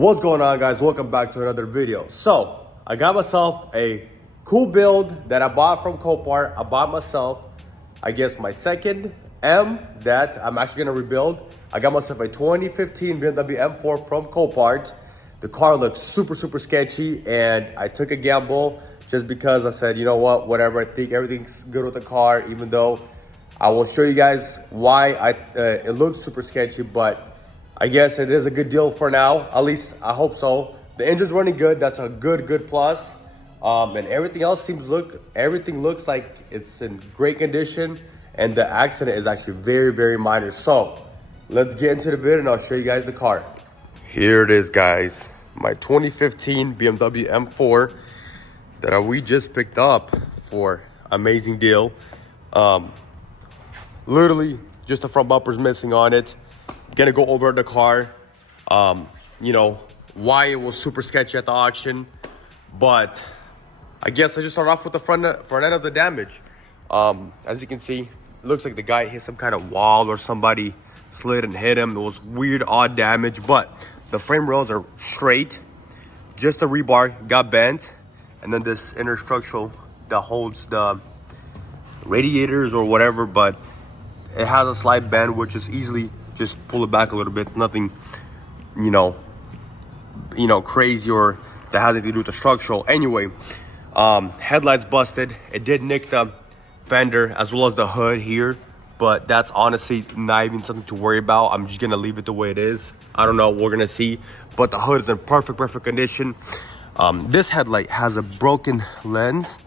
What's going on, guys? Welcome back to another video. So I got myself a cool build that I bought from Copart. I bought myself, I guess, my second M that I'm actually gonna rebuild. I got myself a 2015 BMW M4 from Copart. The car looks super sketchy, and I took a gamble just because I said, you know what, whatever, I think everything's good with the car, even though I will show you guys why it looks super sketchy, but I guess it is a good deal for now. At least I hope so. The engine's running good. That's a good plus. And everything else everything looks like it's in great condition. And the accident is actually very minor. So let's get into the video and I'll show you guys the car. Here it is, guys. My 2015 BMW M4 that we just picked up for amazing deal. Literally just the front bumper's missing on it. Gonna go over the car, you know, why it was super sketchy at the auction. But I guess I just start off with the front end of the damage. As you can see, it looks like the guy hit some kind of wall or somebody slid and hit him. It was weird, odd damage, but the frame rails are straight. Just the rebar got bent, and then this inner structural that holds the radiators or whatever, but it has a slight bend, which is easily just pull it back a little bit. It's nothing, you know, crazy or that has anything to do with the structural. Anyway, headlights busted. It did nick the fender as well as the hood here, but that's honestly not even something to worry about. I'm just gonna leave it the way it is. I don't know, we're gonna see, but the hood is in perfect condition. This headlight has a broken lens.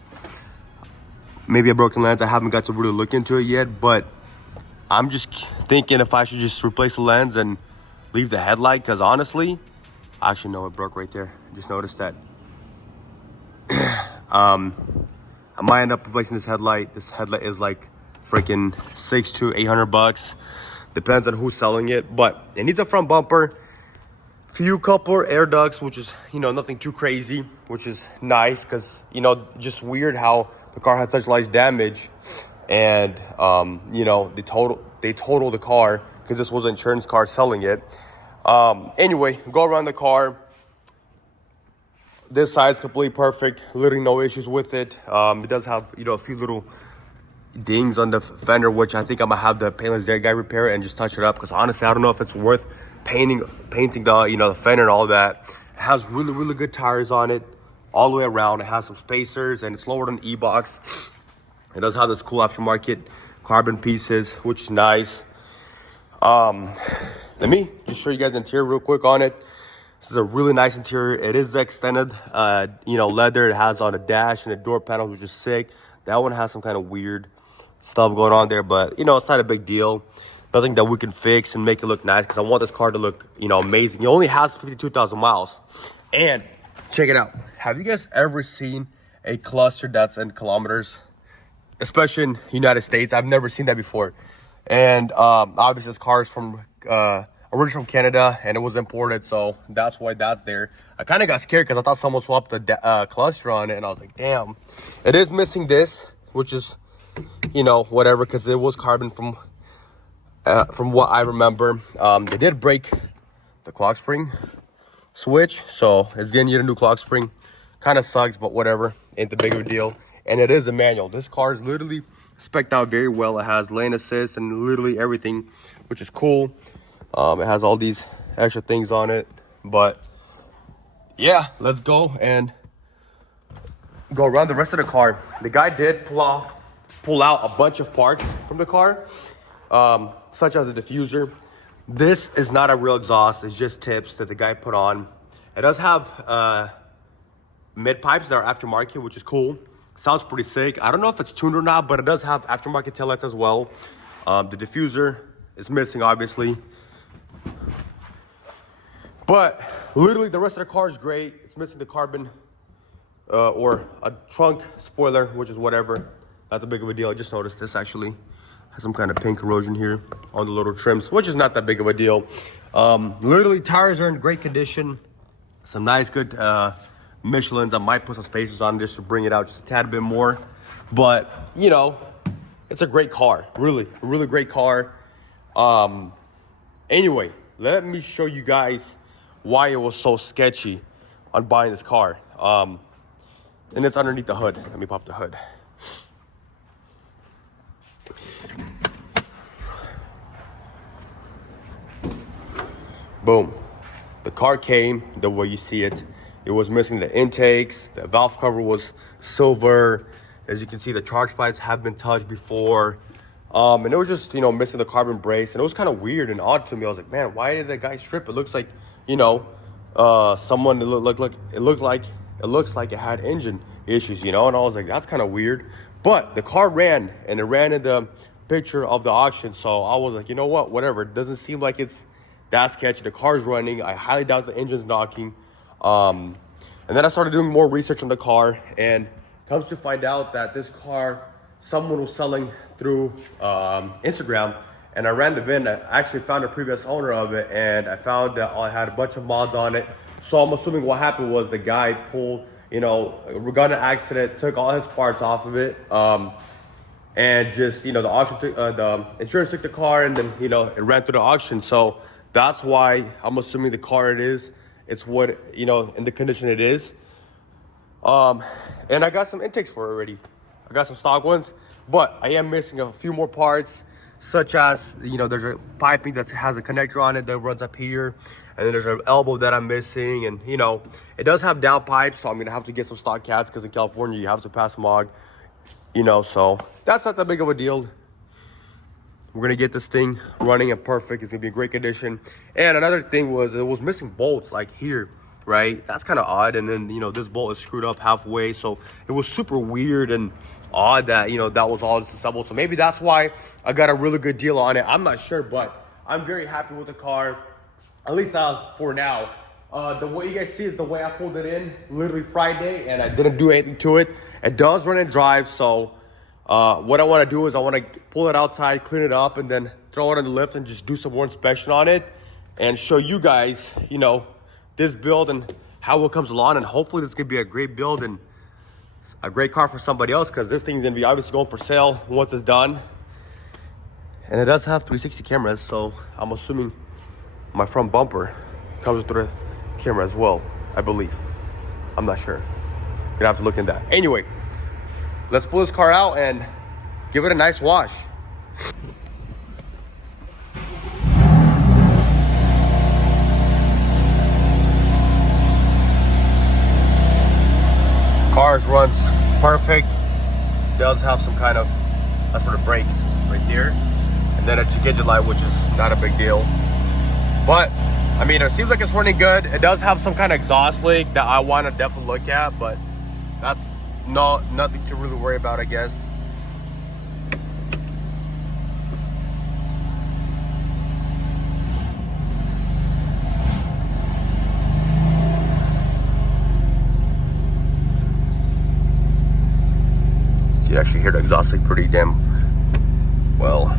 Maybe a broken lens. I haven't got to really look into it yet, but I'm just thinking if I should just replace the lens and leave the headlight, because honestly, actually no, it broke right there. I just noticed that. I might end up replacing this headlight. This headlight is like freaking $600 to $800. Depends on who's selling it, but it needs a front bumper, few couple air ducts, which is, you know, nothing too crazy, which is nice because, you know, just weird how the car had such large damage. And you know, they totaled the car because this was an insurance car selling it. Anyway, go around the car. This side's completely perfect, literally no issues with it. It does have, you know, a few little dings on the fender, which I think I'm gonna have the paintless guy repair it and just touch it up, because honestly I don't know if it's worth painting the, you know, the fender and all that. It has really good tires on it all the way around. It has some spacers and it's lower than E-Box. It does have this cool aftermarket carbon pieces, which is nice. Let me just show you guys the interior real quick on it. This is a really nice interior. It is the extended, you know, leather. It has on a dash and a door panel, which is sick. That one has some kind of weird stuff going on there, but you know, it's not a big deal. Nothing that we can fix and make it look nice, because I want this car to look, you know, amazing. It only has 52,000 miles. And check it out. Have you guys ever seen a cluster that's in kilometers? Especially in United States, I've never seen that before. And obviously this car is from originally from Canada, and it was imported, so that's why that's there. I kind of got scared because I thought someone swapped the cluster on it, and I was like, damn. It is missing this, which is, you know, whatever, because it was carbon from what I remember. They did break the clock spring switch, so it's gonna need a new clock spring. Kind of sucks, but whatever, ain't the big of a deal. And it is a manual. This car is literally spec'd out very well. It has lane assist and literally everything, which is cool. It has all these extra things on it. But yeah, let's go and go around the rest of the car. The guy did pull out a bunch of parts from the car, such as a diffuser. This is not a real exhaust. It's just tips that the guy put on. It does have mid pipes that are aftermarket, which is cool. Sounds pretty sick. I don't know if it's tuned or not, but it does have aftermarket taillights as well. The diffuser is missing, obviously. But literally the rest of the car is great. It's missing the carbon or a trunk spoiler, which is whatever. Not that big of a deal. I just noticed this actually has some kind of paint corrosion here on the little trims, which is not that big of a deal. Literally tires are in great condition. Some nice, good Michelin's. I might put some spacers on this to bring it out just a tad bit more, but you know, it's a great car. Really a really great car. Anyway, let me show you guys why it was so sketchy on buying this car. And it's underneath the hood. Let me pop the hood. Boom. The car came the way you see it. It was missing the intakes. The valve cover was silver. As you can see, the charge pipes have been touched before. And it was just, missing the carbon brakes. And it was kind of weird and odd to me. I was like, man, why did that guy strip? It looks like, someone, it looks like it had engine issues, And I was like, that's kind of weird. But the car ran, and it ran in the picture of the auction. So I was like, you know what, whatever. It doesn't seem like it's that sketchy. The car's running. I highly doubt the engine's knocking. And then I started doing more research on the car, and comes to find out that this car, someone was selling through Instagram, and I ran the VIN. I actually found a previous owner of it, and I found that I had a bunch of mods on it. So I'm assuming what happened was the guy pulled, got in an accident, took all his parts off of it, and just, the auction took, the insurance took the car, and then, it ran through the auction. So that's why I'm assuming the car it's what, in the condition it is. And I got some intakes for it already. I got some stock ones, but I am missing a few more parts, such as, there's a piping that has a connector on it that runs up here. And then there's an elbow that I'm missing. And, it does have down pipes, so I'm going to have to get some stock cats because in California, you have to pass MOG, so that's not that big of a deal. We're going to get this thing running and perfect. It's going to be in great condition. And another thing was, it was missing bolts like here, right? That's kind of odd. And then, this bolt is screwed up halfway. So it was super weird and odd that, that was all disassembled. So maybe that's why I got a really good deal on it. I'm not sure, but I'm very happy with the car, at least for now. The way you guys see is the way I pulled it in, literally Friday, and I didn't do anything to it. It does run and drive, so what I want to do is I want to pull it outside, clean it up, and then throw it on the lift and just do some more inspection on it and show you guys, this build and how it comes along. And hopefully this could be a great build and a great car for somebody else, because this thing's going to be obviously going for sale once it's done. And it does have 360 cameras, so I'm assuming my front bumper comes with the camera as well, I believe. I'm not sure. Gonna have to look in that. Anyway, let's pull this car out and give it a nice wash. Cars runs perfect. Does have some kind of, that's for the brakes right here. And then a check engine light, which is not a big deal. But, I mean, it seems like it's running good. It does have some kind of exhaust leak that I want to definitely look at, but that's nothing to really worry about, I guess. You actually hear the exhaust leak pretty damn well.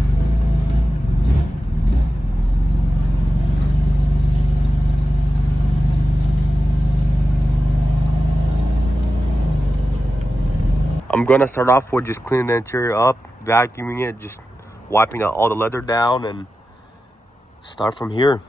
I'm gonna start off with just cleaning the interior up, vacuuming it, just wiping out all the leather down, and start from here.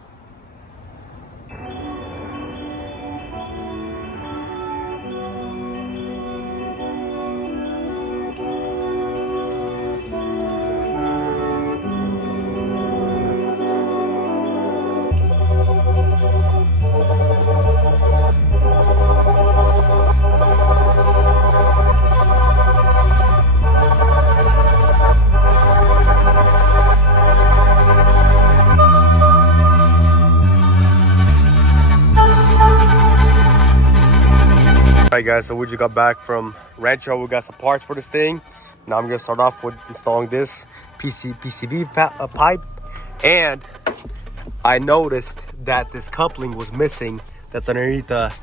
Alright guys, so we just got back from Rancho. We got some parts for this thing. Now I'm gonna start off with installing this PCV pipe. And I noticed that this coupling was missing. That's underneath the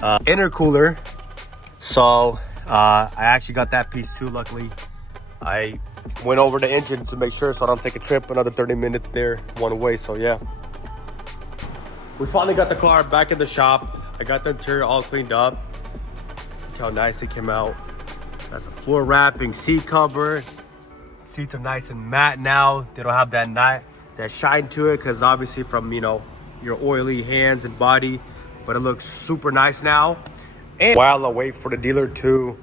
intercooler. So I actually got that piece too, luckily. I went over the engine to make sure so I don't take a trip, another 30 minutes there one way, so yeah. We finally got the car back in the shop. I got the interior all cleaned up. How nice it came out. That's a floor wrapping, seat cover. Seats are nice and matte now. They don't have that shine to it because obviously from your oily hands and body, but it looks super nice now. And while I wait for the dealer to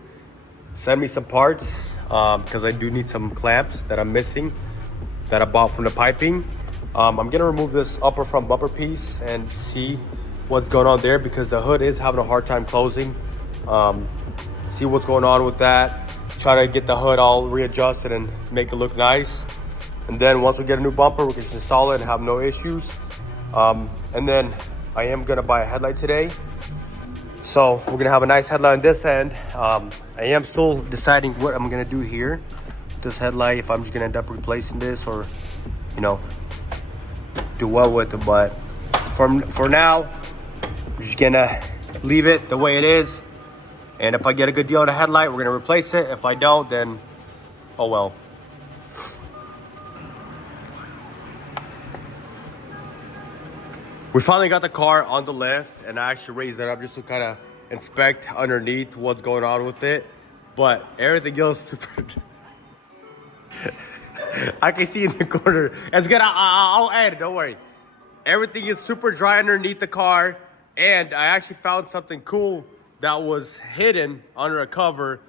send me some parts, because I do need some clamps that I'm missing that I bought from the piping. I'm gonna remove this upper front bumper piece and see what's going on there, because the hood is having a hard time closing. See what's going on with that. Try to get the hood all readjusted and make it look nice. And then once we get a new bumper, we can just install it and have no issues. And then I am gonna buy a headlight today. So we're gonna have a nice headlight on this end. I am still deciding what I'm gonna do here. This headlight, if I'm just gonna end up replacing this or, you know, do well with it. But for now, we're just gonna leave it the way it is. And if I get a good deal on a headlight, we're gonna replace it. If I don't, then oh well. We finally got the car on the lift, and I actually raised it up just to kind of inspect underneath what's going on with it. But everything else super. I can see in the corner. It's good. I'll add it. Don't worry. Everything is super dry underneath the car, and I actually found something cool that was hidden under a cover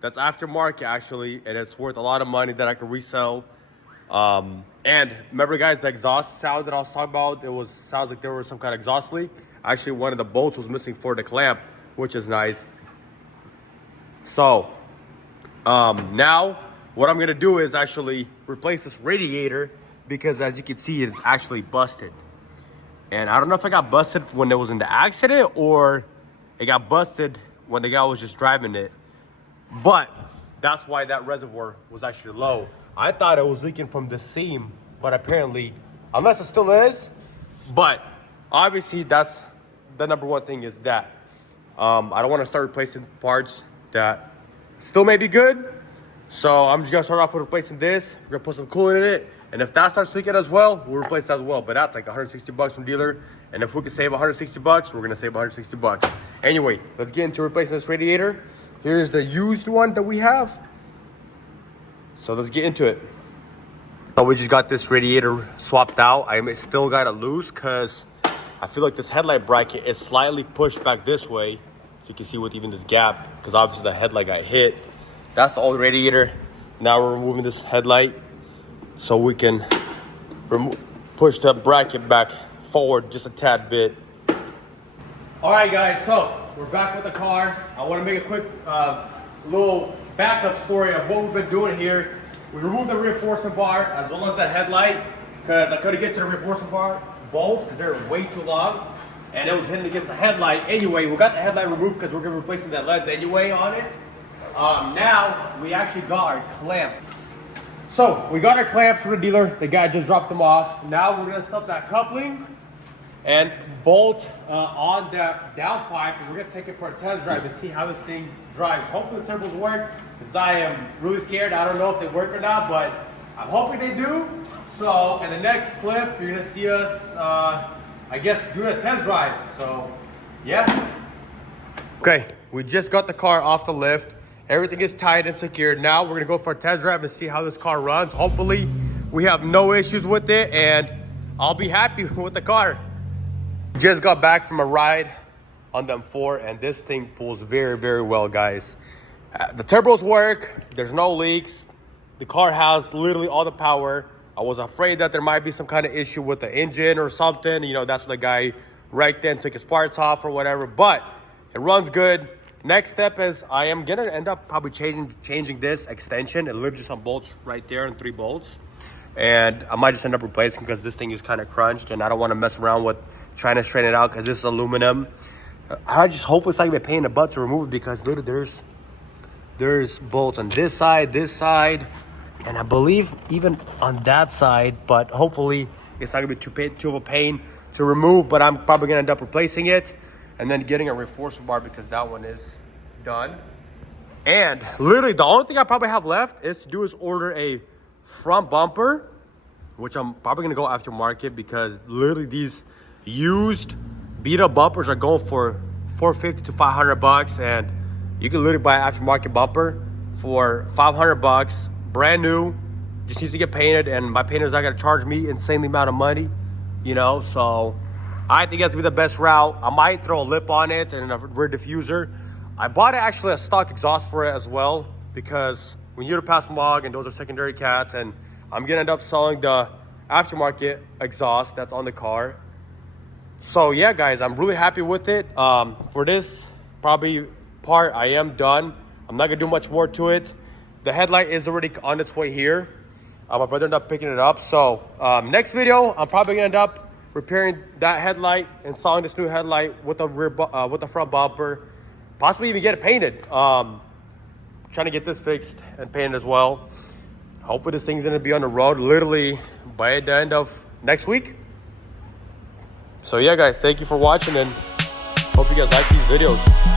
that's aftermarket actually, and it's worth a lot of money that I can resell. And remember guys, the exhaust sound that I was talking about, sounds like there was some kind of exhaust leak. Actually, one of the bolts was missing for the clamp, which is nice. So now what I'm gonna do is actually replace this radiator, because as you can see, it's actually busted. And I don't know if I got busted when it was in the accident or it got busted when the guy was just driving it. But that's why that reservoir was actually low. I thought it was leaking from the seam, but apparently, unless it still is, but obviously that's the number one thing is that. I don't want to start replacing parts that still may be good. So I'm just gonna start off with replacing this. We're gonna put some coolant in it. And if that starts leaking as well, we'll replace that as well. But that's like 160 bucks from dealer. And if we can save 160 bucks, we're gonna save 160 bucks. Anyway, let's get into replacing this radiator. Here's the used one that we have. So let's get into it. So we just got this radiator swapped out. I still got it loose because I feel like this headlight bracket is slightly pushed back this way. So you can see with even this gap, because obviously the headlight got hit. That's the old radiator. Now we're removing this headlight so we can push the bracket back forward just a tad bit. All right guys, so we're back with the car. I want to make a quick little backup story of what we've been doing here. We removed the reinforcement bar as well as the headlight, because I couldn't get to the reinforcement bar bolts because they're way too long and it was hitting against the headlight. Anyway, we got the headlight removed because we're going to be replacing that lens anyway on it. Now we actually got our clamp. So we got our clamps from the dealer. The guy just dropped them off. Now we're going to stop that coupling and bolt on that downpipe. We're going to take it for a test drive and see how this thing drives. Hopefully the turbos work, because I am really scared. I don't know if they work or not, but I'm hoping they do. So in the next clip, you're going to see us, I guess, doing a test drive. So yeah. Okay, we just got the car off the lift. Everything is tight and secured. Now we're going to go for a test drive and see how this car runs. Hopefully we have no issues with it and I'll be happy with the car. Just got back from a ride on the M4 and this thing pulls very, very well, guys. The turbos work, there's no leaks. The car has literally all the power. I was afraid that there might be some kind of issue with the engine or something. You know, that's when the guy right then took his parts off or whatever, but it runs good. Next step is I am gonna end up probably changing this extension and literally some bolts right there and 3 bolts. And I might just end up replacing because this thing is kind of crunched and I don't want to mess around with trying to straighten it out because this is aluminum. I just hope it's not gonna be a pain in the butt to remove it, because literally there's bolts on this side, and I believe even on that side, but hopefully it's not gonna be too of a pain to remove, but I'm probably gonna end up replacing it and then getting a reinforcement bar because that one is done. And literally the only thing I probably have left is order a front bumper, which I'm probably gonna go aftermarket, because literally these used beat up bumpers are going for $450 to $500, and you can literally buy an aftermarket bumper for $500, brand new, just needs to get painted, and my painter's not gonna charge me insanely amount of money, you know. So I think that's gonna be the best route. I might throw a lip on it and a rear diffuser. I bought actually a stock exhaust for it as well, because when you're to pass Mog and those are secondary cats, and I'm gonna end up selling the aftermarket exhaust that's on the car. So yeah, guys, I'm really happy with it. For this probably part, I am done. I'm not gonna do much more to it. The headlight is already on its way here. My brother ended up picking it up. So next video, I'm probably gonna end up repairing that headlight, installing this new headlight with the with the front bumper, possibly even get it painted. Trying to get this fixed and painted as well. Hopefully this thing's gonna be on the road literally by the end of next week. So yeah, guys, thank you for watching, and hope you guys like these videos.